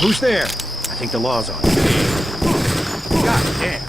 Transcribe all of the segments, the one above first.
Who's there? I think the law's on. God damn.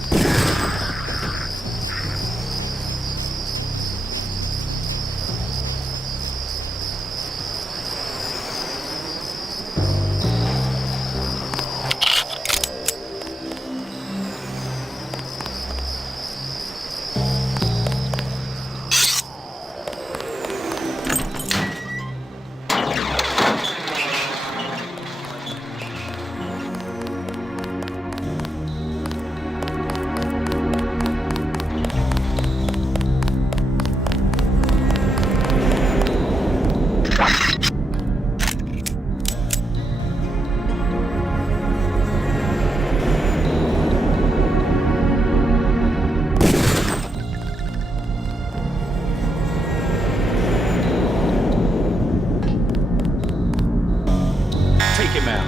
Take him out.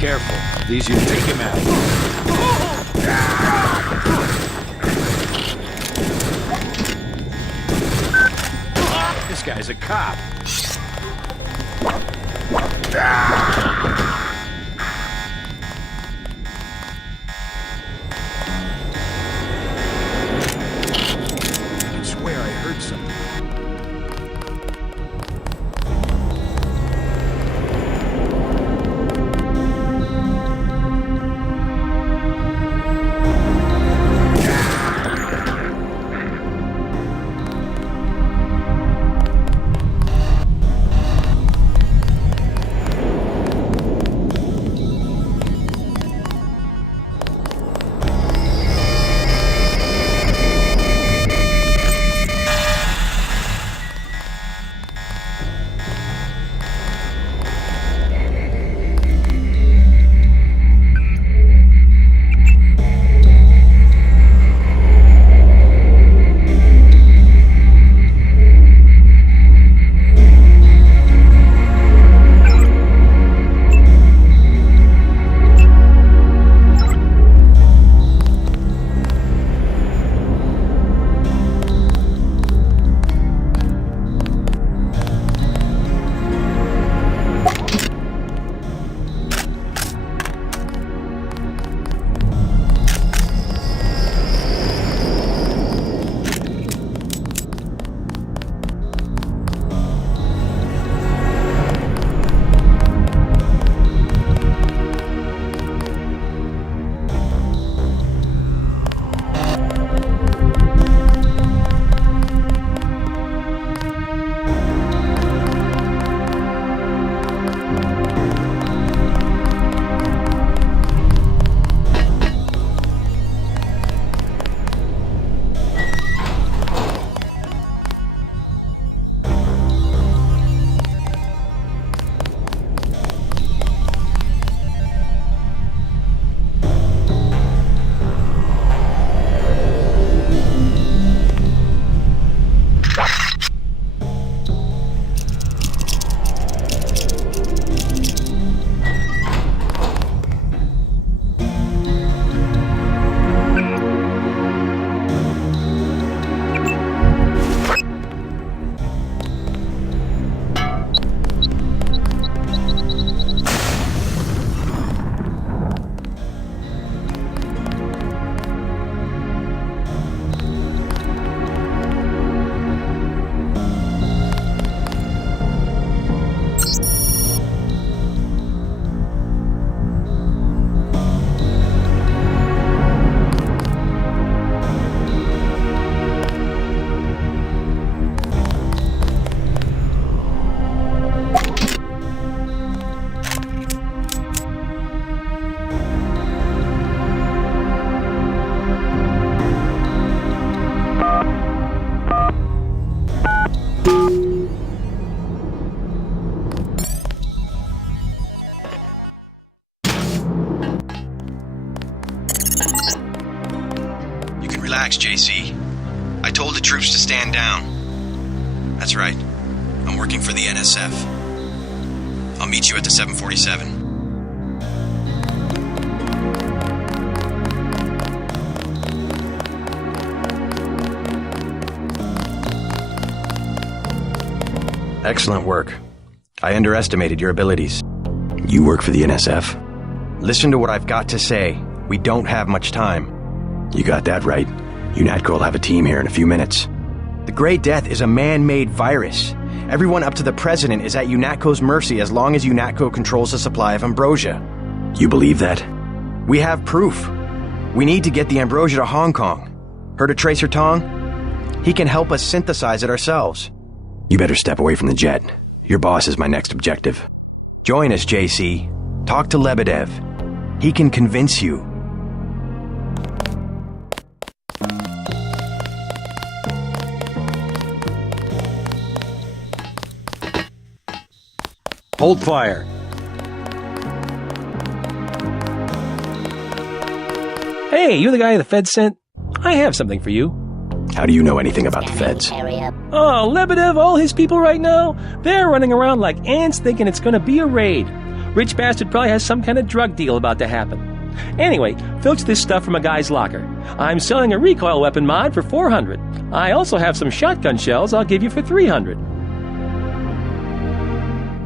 Careful. These you take him out. This guy's a cop. I swear I heard something. Relax, JC. I told the troops to stand down. That's right. I'm working for the NSF. I'll meet you at the 747. Excellent work. I underestimated your abilities. You work for the NSF? Listen to what I've got to say. We don't have much time. You got that right. UNATCO will have a team here in a few minutes. The Grey Death is a man-made virus. Everyone up to the President is at UNATCO's mercy as long as UNATCO controls the supply of ambrosia. You believe that? We have proof. We need to get the ambrosia to Hong Kong. Heard of Tracer Tong? He can help us synthesize it ourselves. You better step away from the jet. Your boss is my next objective. Join us, JC. Talk to Lebedev. He can convince you. Hold fire. Hey, you're the guy the Feds sent? I have something for you. How do you know anything about the Feds? Oh, Lebedev, all his people right now, they're running around like ants thinking it's gonna be a raid. Rich bastard probably has some kind of drug deal about to happen. Anyway, filch this stuff from a guy's locker. I'm selling a recoil weapon mod for $400. I also have some shotgun shells I'll give you for $300.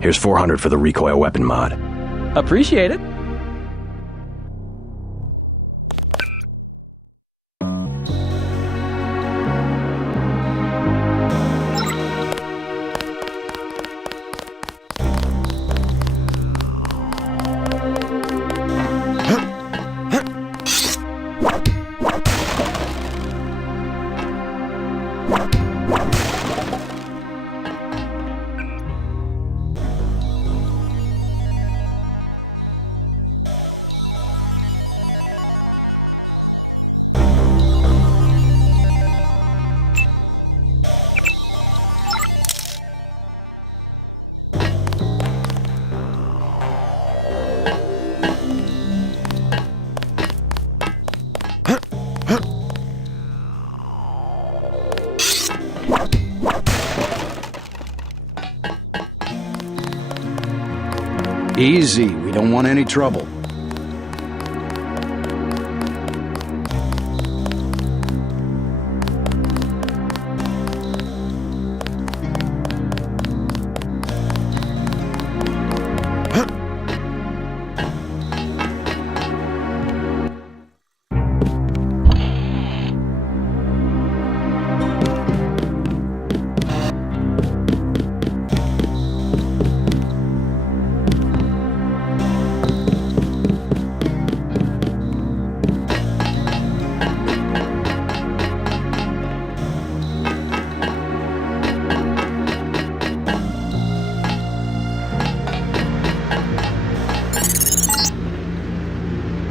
Here's $400 for the recoil weapon mod. Appreciate it. Easy, we don't want any trouble.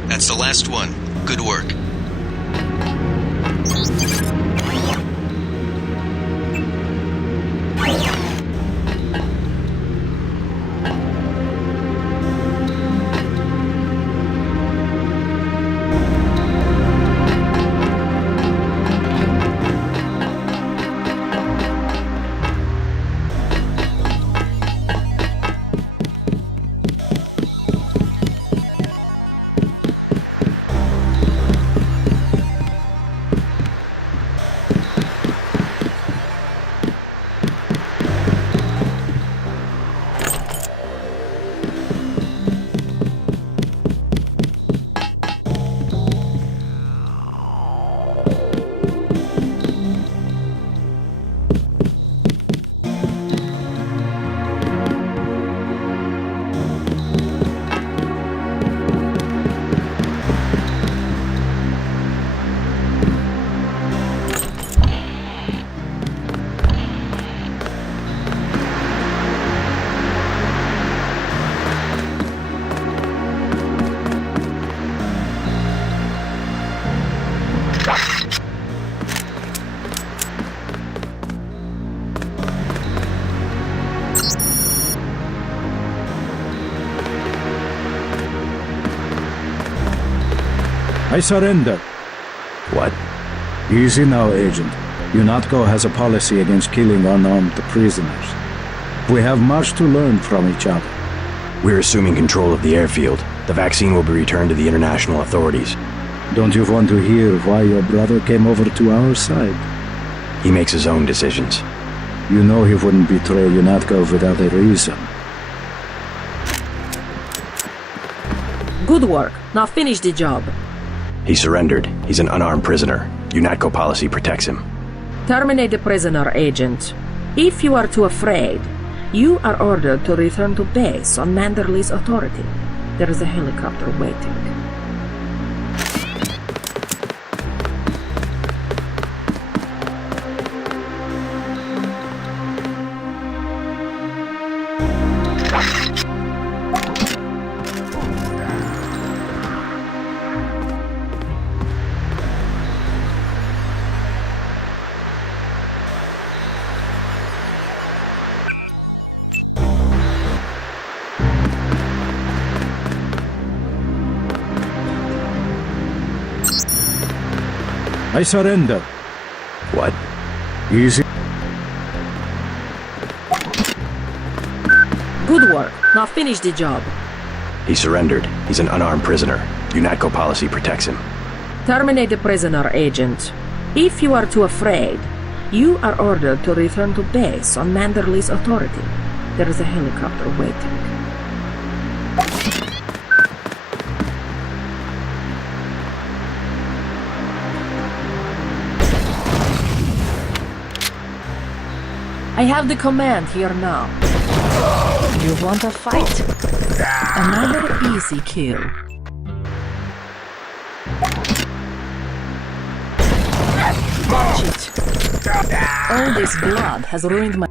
That's the last one. Good work. I surrender. What? Easy now, Agent. UNATCO has a policy against killing unarmed prisoners. We have much to learn from each other. We're assuming control of the airfield. The vaccine will be returned to the international authorities. Don't you want to hear why your brother came over to our side? He makes his own decisions. You know he wouldn't betray UNATCO without a reason. Good work. Now finish the job. He surrendered. He's an unarmed prisoner. UNATCO policy protects him. Terminate the prisoner, Agent. If you are too afraid, you are ordered to return to base on Manderley's authority. There is a helicopter waiting. I surrender. What? Easy. Good work. Now finish the job. He surrendered. He's an unarmed prisoner. UNATCO policy protects him. Terminate the prisoner, Agent. If you are too afraid, you are ordered to return to base on Manderley's authority. There is a helicopter waiting. I have the command here now. You want a fight? Another easy kill. Watch it. All this blood has ruined my...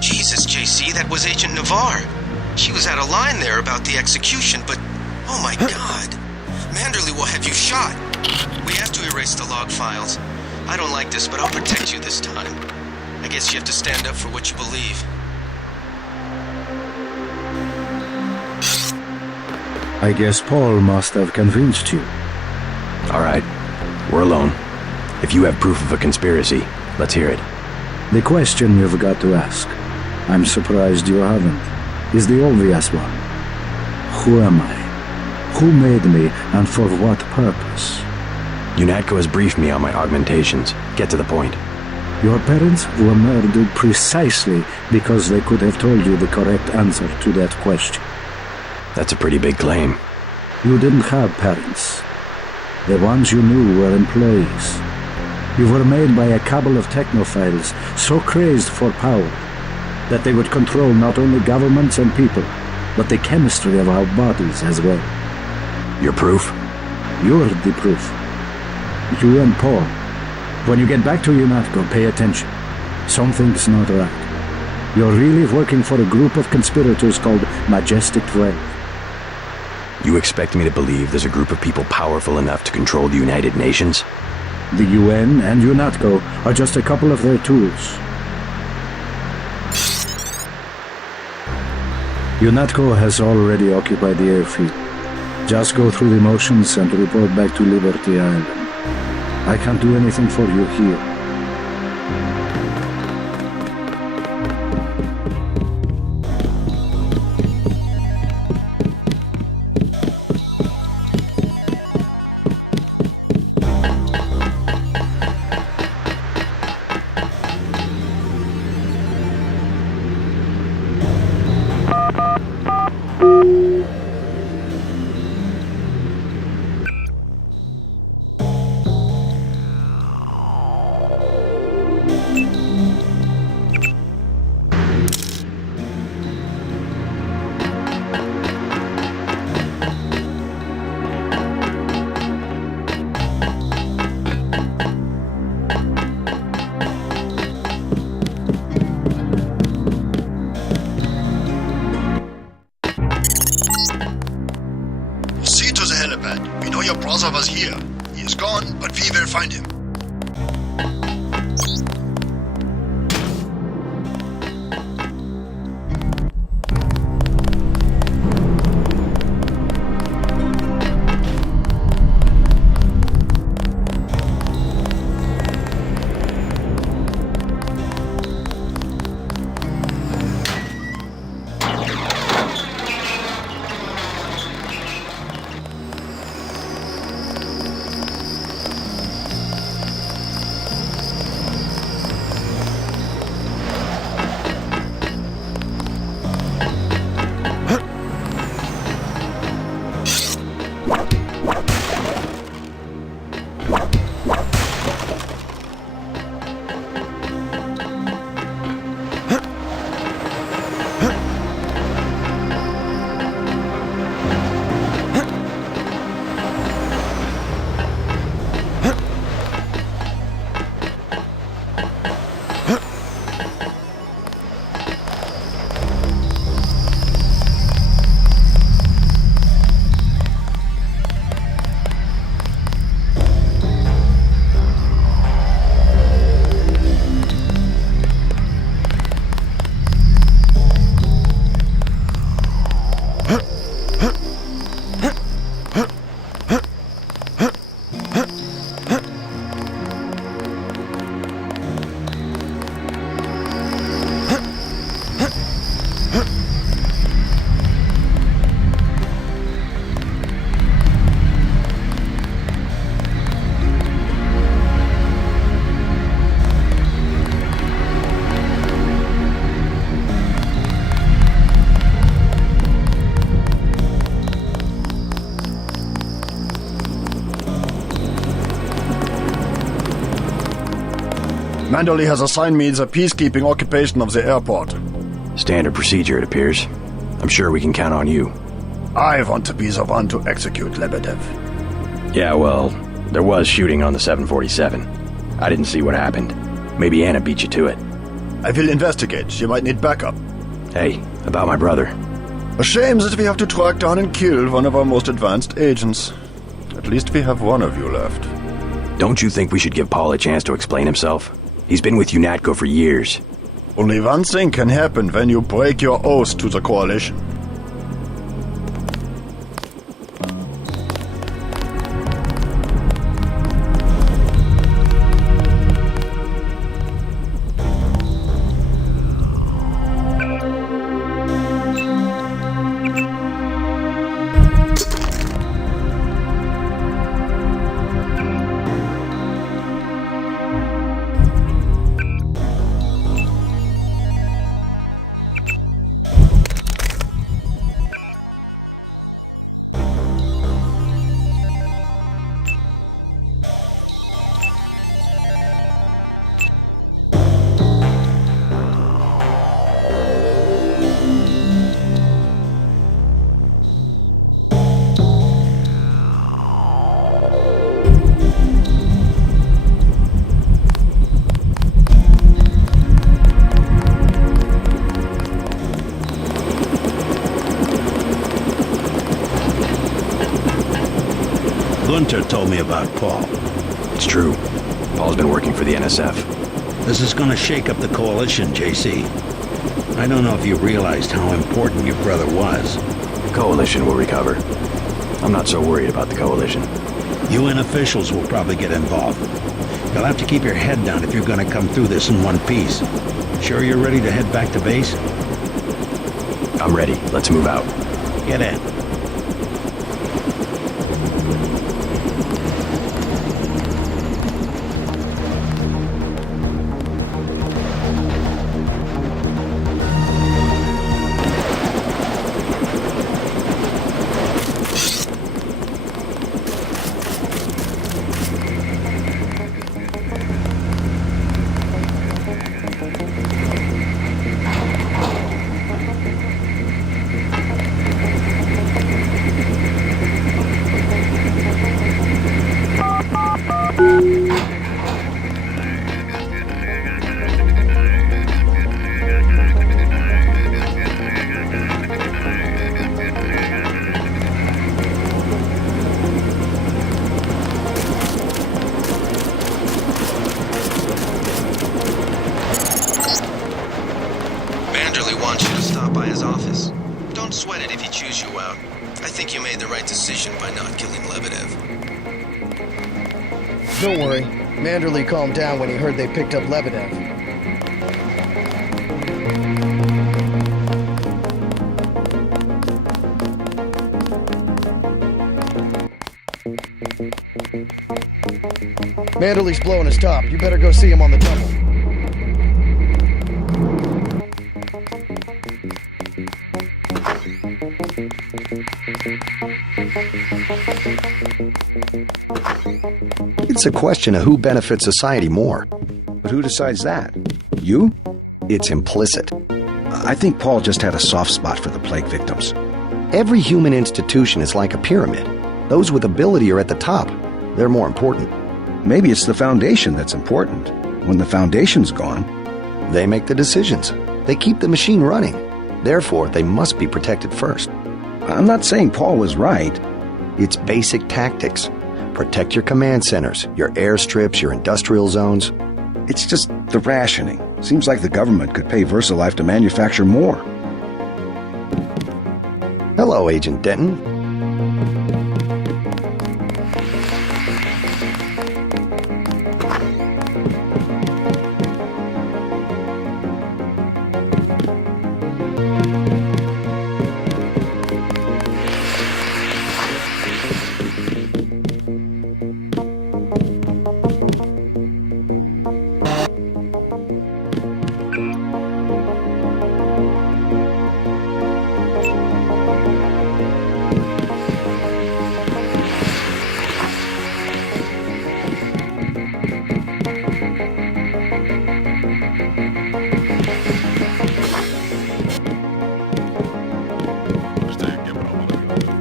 Jesus, JC, that was Agent Navarre. She was out of line there about the execution, but oh my god. Manderley will have you shot. We have to erase the log files. I don't like this, but I'll protect you this time. I guess you have to stand up for what you believe. I guess Paul must have convinced you. All right. We're alone. If you have proof of a conspiracy, let's hear it. The question you've got to ask, I'm surprised you haven't, is the obvious one. Who am I? Who made me, and for what purpose? UNATCO has briefed me on my augmentations. Get to the point. Your parents were murdered precisely because they could have told you the correct answer to that question. That's a pretty big claim. You didn't have parents. The ones you knew were employees. You were made by a cabal of technophiles so crazed for power that they would control not only governments and people, but the chemistry of our bodies as well. Your proof? You're the proof. You and Paul. When you get back to UNATCO, pay attention. Something's not right. You're really working for a group of conspirators called Majestic 12. You expect me to believe there's a group of people powerful enough to control the United Nations? The UN and UNATCO are just a couple of their tools. UNATCO has already occupied the airfield. Just go through the motions and report back to Liberty Island. I can't do anything for you here. We know your brother was here. He is gone, but we will find him. Manderley has assigned me the peacekeeping occupation of the airport. Standard procedure, it appears. I'm sure we can count on you. I want to be the one to execute Lebedev. Yeah, well, there was shooting on the 747. I didn't see what happened. Maybe Anna beat you to it. I will investigate. You might need backup. Hey, about my brother. A shame that we have to track down and kill one of our most advanced agents. At least we have one of you left. Don't you think we should give Paul a chance to explain himself? He's been with UNATCO for years. Only one thing can happen when you break your oath to the Coalition. Gunter told me about Paul. It's true. Paul's been working for the NSF. This is gonna shake up the Coalition, JC. I don't know if you realized how important your brother was. The Coalition will recover. I'm not so worried about the Coalition. UN officials will probably get involved. You'll have to keep your head down if you're gonna come through this in one piece. Sure you're ready to head back to base? I'm ready. Let's move out. Get in. Wants you to stop by his office. Don't sweat it if he chews you out. I think you made the right decision by not killing Lebedev. Don't worry. Manderley calmed down when he heard they picked up Lebedev. Manderley's blowing his top. You better go see him on the double. It's a question of who benefits society more. But who decides that? You? It's implicit. I think Paul just had a soft spot for the plague victims. Every human institution is like a pyramid. Those with ability are at the top. They're more important. Maybe it's the foundation that's important. When the foundation's gone... They make the decisions. They keep the machine running. Therefore, they must be protected first. I'm not saying Paul was right. It's basic tactics. Protect your command centers, your airstrips, your industrial zones. It's just the rationing. Seems like the government could pay VersaLife to manufacture more. Hello, Agent Denton.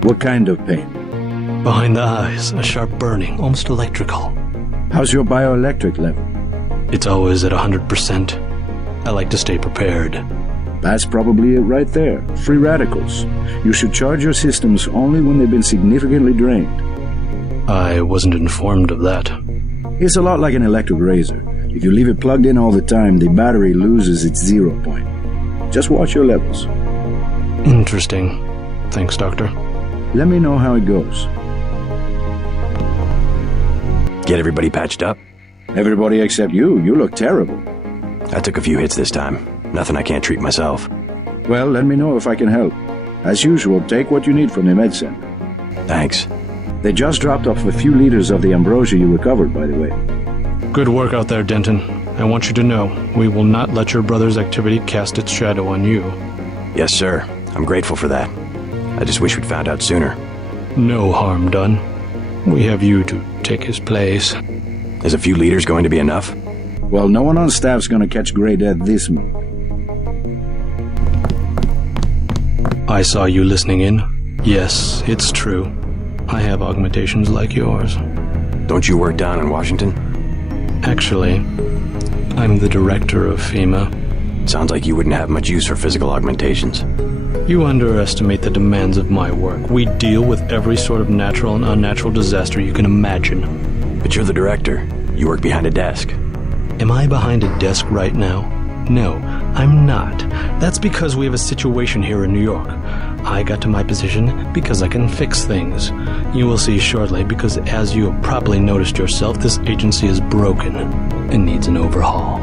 What kind of pain? Behind the eyes, a sharp burning, almost electrical. How's your bioelectric level? It's always at 100%. I like to stay prepared. That's probably it right there. Free radicals. You should charge your systems only when they've been significantly drained. I wasn't informed of that. It's a lot like an electric razor. If you leave it plugged in all the time, the battery loses its 0 point. Just watch your levels. Interesting. Thanks, Doctor. Let me know how it goes. Get everybody patched up? Everybody except you. You look terrible. I took a few hits this time. Nothing I can't treat myself. Well, let me know if I can help. As usual, take what you need from the med center. Thanks. They just dropped off a few liters of the ambrosia you recovered, by the way. Good work out there, Denton. I want you to know, we will not let your brother's activity cast its shadow on you. Yes, sir. I'm grateful for that. I just wish we'd found out sooner. No harm done. We have you to take his place. Is a few liters going to be enough? Well, no one on staff's gonna catch Grey Death this move. I saw you listening in. Yes, it's true. I have augmentations like yours. Don't you work down in Washington? Actually, I'm the director of FEMA. Sounds like you wouldn't have much use for physical augmentations. You underestimate the demands of my work. We deal with every sort of natural and unnatural disaster you can imagine. But you're the director. You work behind a desk. Am I behind a desk right now? No, I'm not. That's because we have a situation here in New York. I got to my position because I can fix things. You will see shortly, because as you have probably noticed yourself, this agency is broken and needs an overhaul.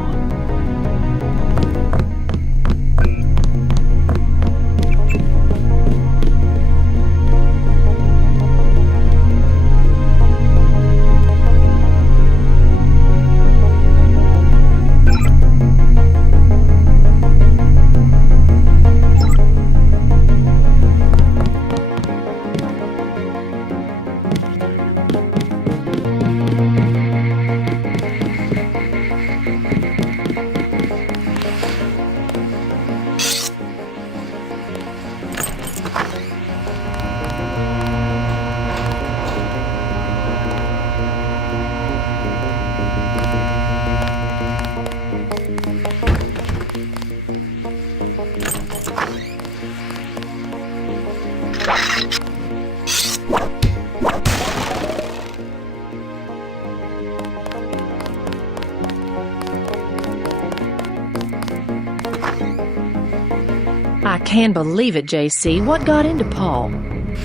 I can't believe it, JC. What got into Paul?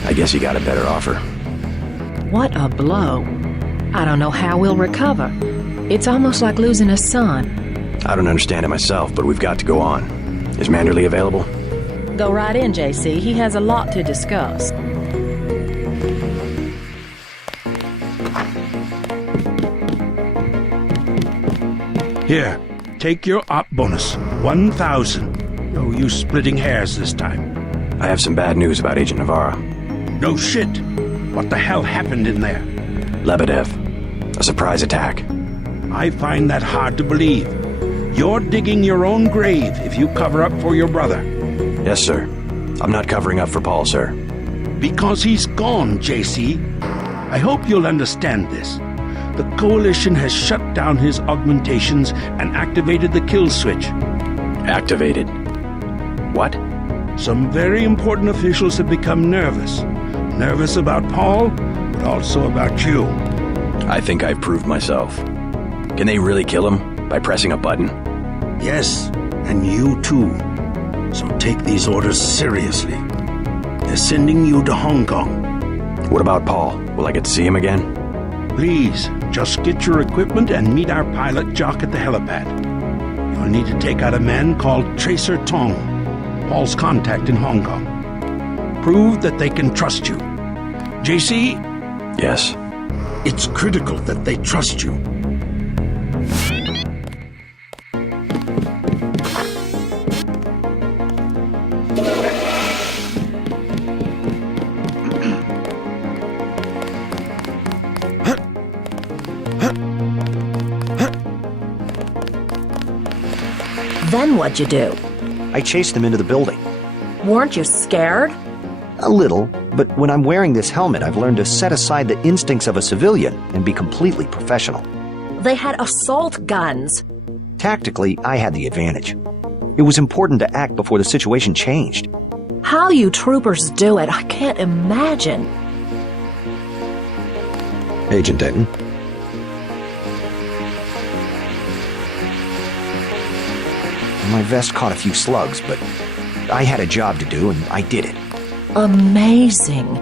I guess he got a better offer. What a blow. I don't know how we'll recover. It's almost like losing a son. I don't understand it myself, but we've got to go on. Is Manderley available? Go right in, JC. He has a lot to discuss. Here, take your op bonus. 1,000. No use splitting hairs this time. I have some bad news about Agent Navarro. No shit. What the hell happened in there? Lebedev. A surprise attack. I find that hard to believe. You're digging your own grave if you cover up for your brother. Yes, sir. I'm not covering up for Paul, sir. Because he's gone, JC. I hope you'll understand this. The Coalition has shut down his augmentations and activated the kill switch. Activated? What? Some very important officials have become nervous. Nervous about Paul, but also about you. I think I've proved myself. Can they really kill him by pressing a button? Yes, and you too. So take these orders seriously. They're sending you to Hong Kong. What about Paul? Will I get to see him again? Please, just get your equipment and meet our pilot Jock at the helipad. You'll need to take out a man called Tracer Tong, Paul's contact in Hong Kong. Prove that they can trust you. JC? Yes. It's critical that they trust you. Then what'd you do? I chased them into the building. Weren't you scared? A little, But when I'm wearing this helmet, I've learned to set aside the instincts of a civilian and be completely professional. They had assault guns. Tactically, I had the advantage. It was important to act before the situation changed. How you troopers do it, I can't imagine. Agent Denton. My vest caught a few slugs, but I had a job to do, and I did it. Amazing.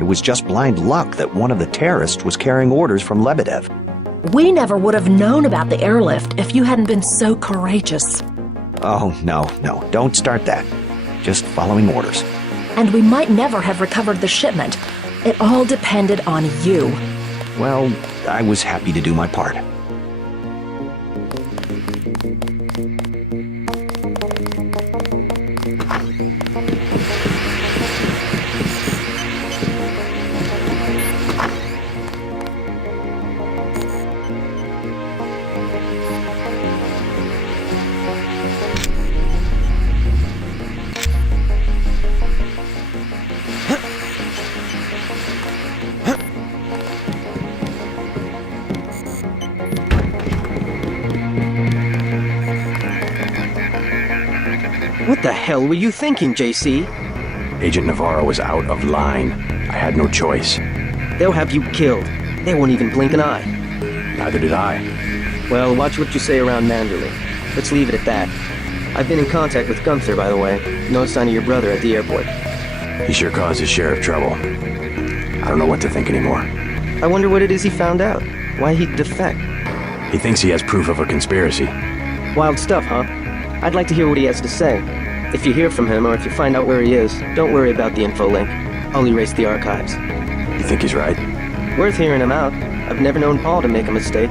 It was just blind luck that one of the terrorists was carrying orders from Lebedev. We never would have known about the airlift if you hadn't been so courageous. Oh, no, don't start that. Just following orders. And we might never have recovered the shipment. It all depended on you. Well, I was happy to do my part. What the hell were you thinking, JC? Agent Navarro was out of line. I had no choice. They'll have you killed. They won't even blink an eye. Neither did I. Well, watch what you say around Manderley. Let's leave it at that. I've been in contact with Gunther, by the way. No sign of your brother at the airport. He sure caused his share of trouble. I don't know what to think anymore. I wonder what it is he found out. Why he'd defect. He thinks he has proof of a conspiracy. Wild stuff, huh? I'd like to hear what he has to say. If you hear from him, or if you find out where he is, don't worry about the info link. I'll erase the archives. You think he's right? Worth hearing him out. I've never known Paul to make a mistake.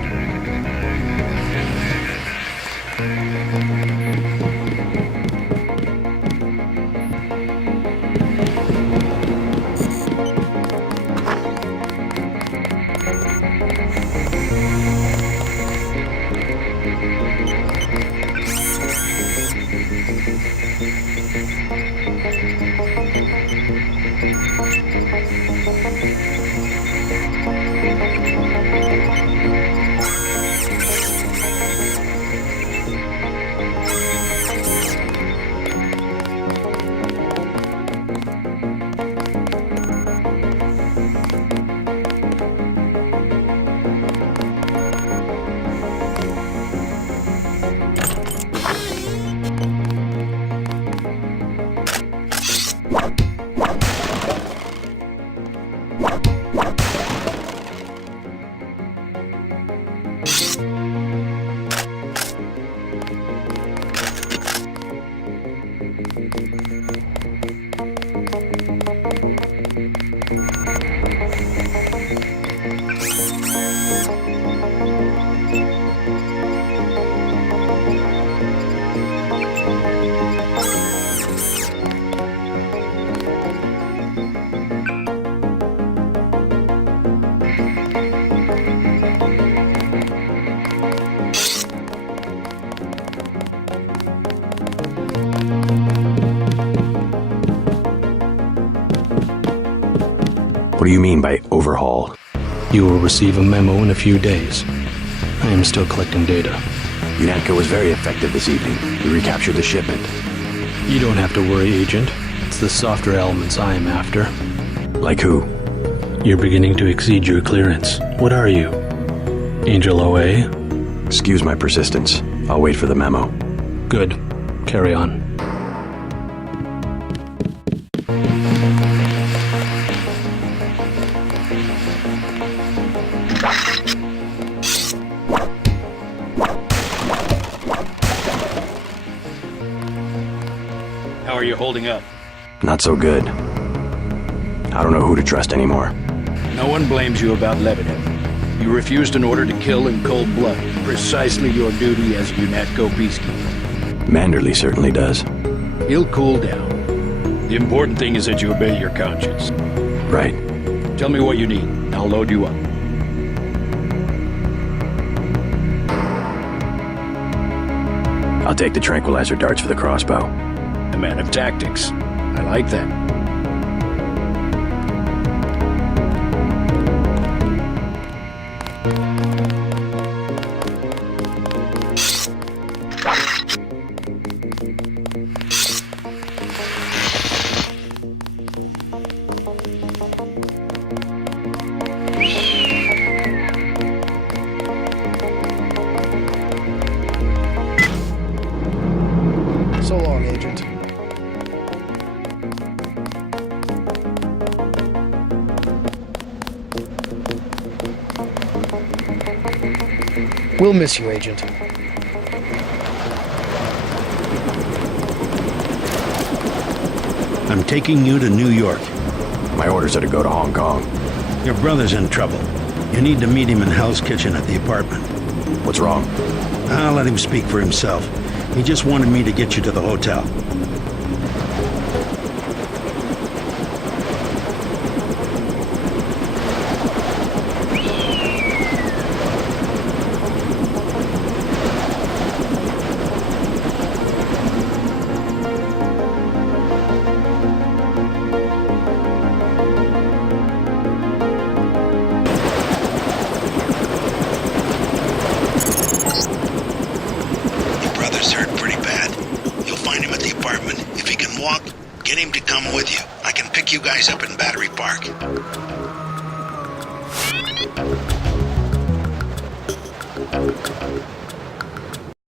What do you mean by overhaul? You will receive a memo in a few days. I am still collecting data. UNATCO was very effective this evening. We recaptured the shipment. You don't have to worry, Agent. It's the softer elements I am after. Like who? You're beginning to exceed your clearance. What are you? Angel OA? Excuse my persistence. I'll wait for the memo. Good. Carry on. How are you holding up? Not so good. I don't know who to trust anymore. No one blames you about Lebedev. You refused an order to kill in cold blood. Precisely your duty as a UNATCO peacekeeper. Manderley certainly does. He'll cool down. The important thing is that you obey your conscience. Right. Tell me what you need. I'll load you up. I'll take the tranquilizer darts for the crossbow. A man of tactics. I like that. We'll miss you, Agent. I'm taking you to New York. My orders are to go to Hong Kong. Your brother's in trouble. You need to meet him in Hell's Kitchen at the apartment. What's wrong? I'll let him speak for himself. He just wanted me to get you to the hotel. You guys up in Battery Park.